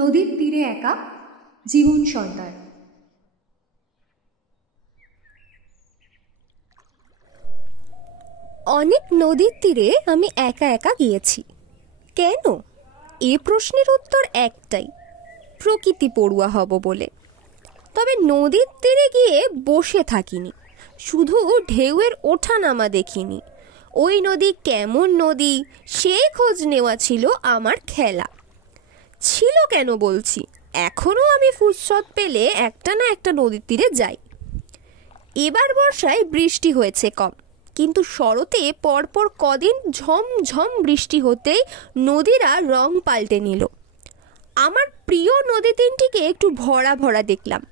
নদীর তীরে একা জীবন সর্দার। অনেক নদীর তীরে আমি একা একা গিয়েছি। কেন? এ প্রশ্নের উত্তর একটাই, প্রকৃতি পড়ুয়া হব বলে। তবে নদীর তীরে গিয়ে বসে থাকিনি, শুধু ঢেউয়ের ওঠানামা দেখিনি। ওই নদী কেমন নদী সেই খোঁজ নেওয়া ছিল আমার খেলা। ছিল কেন বলছি, এখনও আমি ফুরসত পেলে একটা না একটা নদীর তীরে যাই। এবার বর্ষায় বৃষ্টি হয়েছে কম, কিন্তু শরতে পরপর কদিন ঝমঝম বৃষ্টি হতেই নদীরা রং পাল্টে নিল। আমার প্রিয় নদী তিনটিকে একটু ভরা ভরা দেখলাম।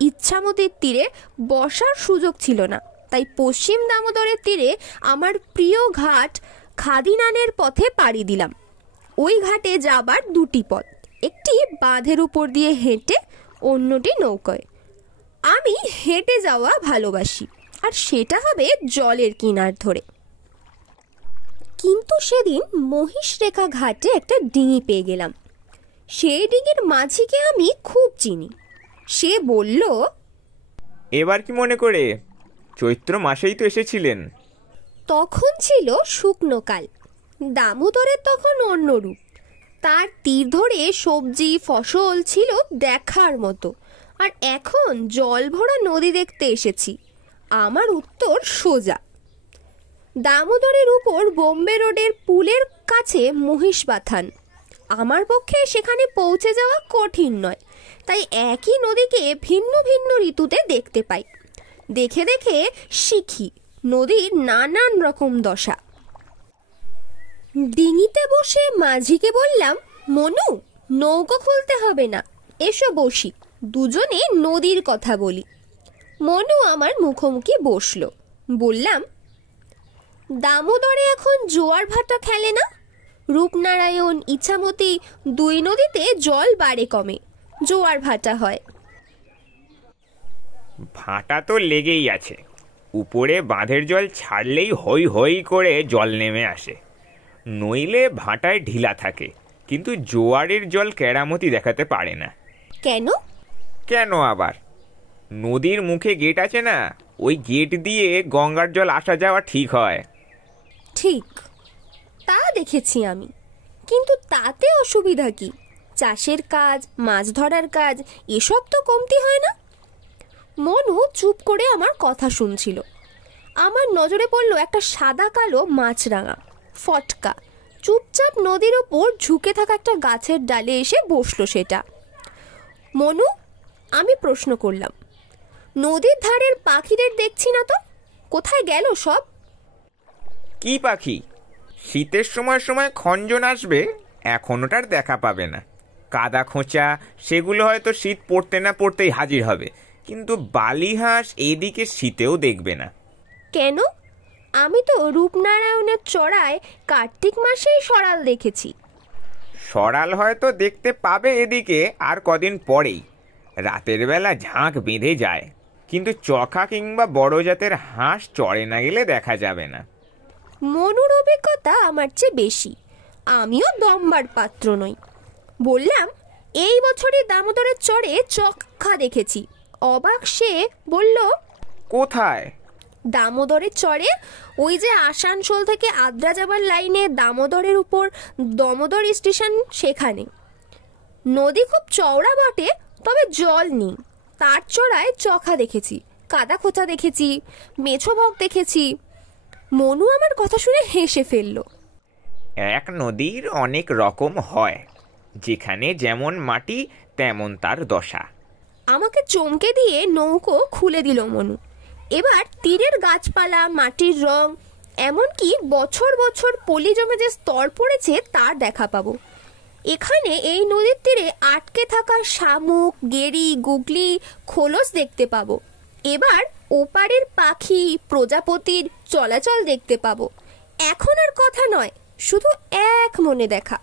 ইচ্ছামতির তীরে বসার সুযোগ ছিল না, তাই পশ্চিম দামোদরের তীরে আমার প্রিয় ঘাট খাদিনানের পথে পাড়ি দিলাম। ওই ঘাটে যাবার দুটি পথ, একটি বাঁধের উপর দিয়ে হেঁটে, অন্যটি নৌকায়। আমি হেঁটে যাওয়া ভালোবাসি, আর সেটা হবে জলের কিনার ধরে। কিন্তু সেদিন মহিষরেখা ঘাটে একটা ডিঙি পেয়ে গেলাম। সেই ডিঙির মাঝিকে আমি খুব চিনি। সে বলল, এবার কি মনে করে? চৈত্র মাসেই তো এসেছিলেন। তখন ছিল শুকনো কাল, দামোদরের তখন অন্য রূপ। তার তীর ধরে সবজি ফসল ছিল দেখার মতো। আর এখন জল ভরা নদী দেখতে এসেছি। আমার উত্তর সোজা। দামোদরের উপর বোম্বে রোডের পুলের কাছে মহিষবাথান। আমার পক্ষে সেখানে পৌঁছে যাওয়া কঠিন নয়, তাই একই নদীকে ভিন্ন ভিন্ন ঋতুতে দেখতে পাই। দেখে দেখে শিখি নদীর নানান রকম দশা। ডিঙিতে বসে মাঝিকে বললাম, মনু, নৌকো খুলতে হবে না, এসো বসি, দুজনে নদীর কথা বলি। মনু আমার মুখোমুখি বসলো। বললাম, দামোদরে এখন জোয়ার ভাটা খেলে না? রূপনারায়ণ, ইছামতি দুই নদীতে জল বাড়ে কমে, জোয়ার ভাটা হয়। ভাটা তো লেগেই আছে। উপরে বাঁধের জল ছাড়লেই হই হই করে জল নেমে আসে, নইলে ভাটায় ঢিলা থাকে। কিন্তু জোয়ারের জল কেরামতি দেখাতে পারে না। কেন? কেন আবার? নদীর মুখে গেট আছে না, ওই গেট দিয়ে গঙ্গার জল আসা যাওয়া ঠিক হয়। ঠিক, তা দেখেছি আমি, কিন্তু তাতে অসুবিধা কি? চাষের কাজ, মাছ ধরার কাজ, এসব তো কমতি হয় না। মনু চুপ করে আমার কথা শুনছিল। আমার নজরে পড়ল একটা সাদা কালো মাছরাঙা ফটকা, চুপচাপ নদীর ওপর ঝুঁকে থাকা একটা গাছের ডালে এসে বসলো সেটা। মনু, আমি প্রশ্ন করলাম, নদীর ধারের পাখিদের দেখছি না তো, কোথায় গেল সব? কি পাখি? শীতের সময় সময় খঞ্জন আসবে, এখন ওটার দেখা পাবে না। কাদা খোঁচা সেগুলো হয়তো শীত পড়তে না পড়তেই হাজির হবে, কিন্তু বালিহাঁস এদিকে শীতেও দেখবে না। কেন? আমি তো রূপনারায়ণের চড়ায় কার্তিক মাসেই সরাল দেখেছি। সরাল হয়তো দেখতে পাবে এদিকে আর কদিন পরেই, রাতের বেলা ঝাঁক বেঁধে যায়, কিন্তু চখা কিংবা বড় জাতের হাঁস চড়ে না গেলে দেখা যাবে না। মনুর অভিজ্ঞতা আমার চেয়ে বেশি, আমিও দমবার পাত্র নই। বললাম, এই বছরই দামোদরের চড়ে চখা দেখেছি। অবাক সে বলল, কোথায়? দামোদরের চড়ে, ওই যে আসানসোল থেকে আদ্রা যাবার লাইনে দামোদরের উপর দামোদর স্টেশন, সেখানে। নদী খুব চওড়া বটে, তবে জল নেই। তার চড়ায় চখা দেখেছি, কাদা খোঁচা দেখেছি, মেছো বক দেখেছি। মনু আমার কথা শুনে হেসে ফেলল। এক নদীর অনেক রকম হয়, যেখানে যেমন মাটি তেমন তার দশা। আমাকে চমকে দিয়ে নৌকো খুলে দিল মনু। এবার তীরের গাছপালা, মাটির রং, এমনকি বছর বছর পলি জমে যে স্তর পড়েছে তার দেখা পাবো। এখানে এই নদীর তীরে আটকে থাকা শামুক, গেরি, গুগলি, খোলস দেখতে পাবো। এবার ওপারের পাখি, প্রজাপতির চলাচল দেখতে পাবো। এখন আর কথা নয়, শুধু এক মনে দেখা।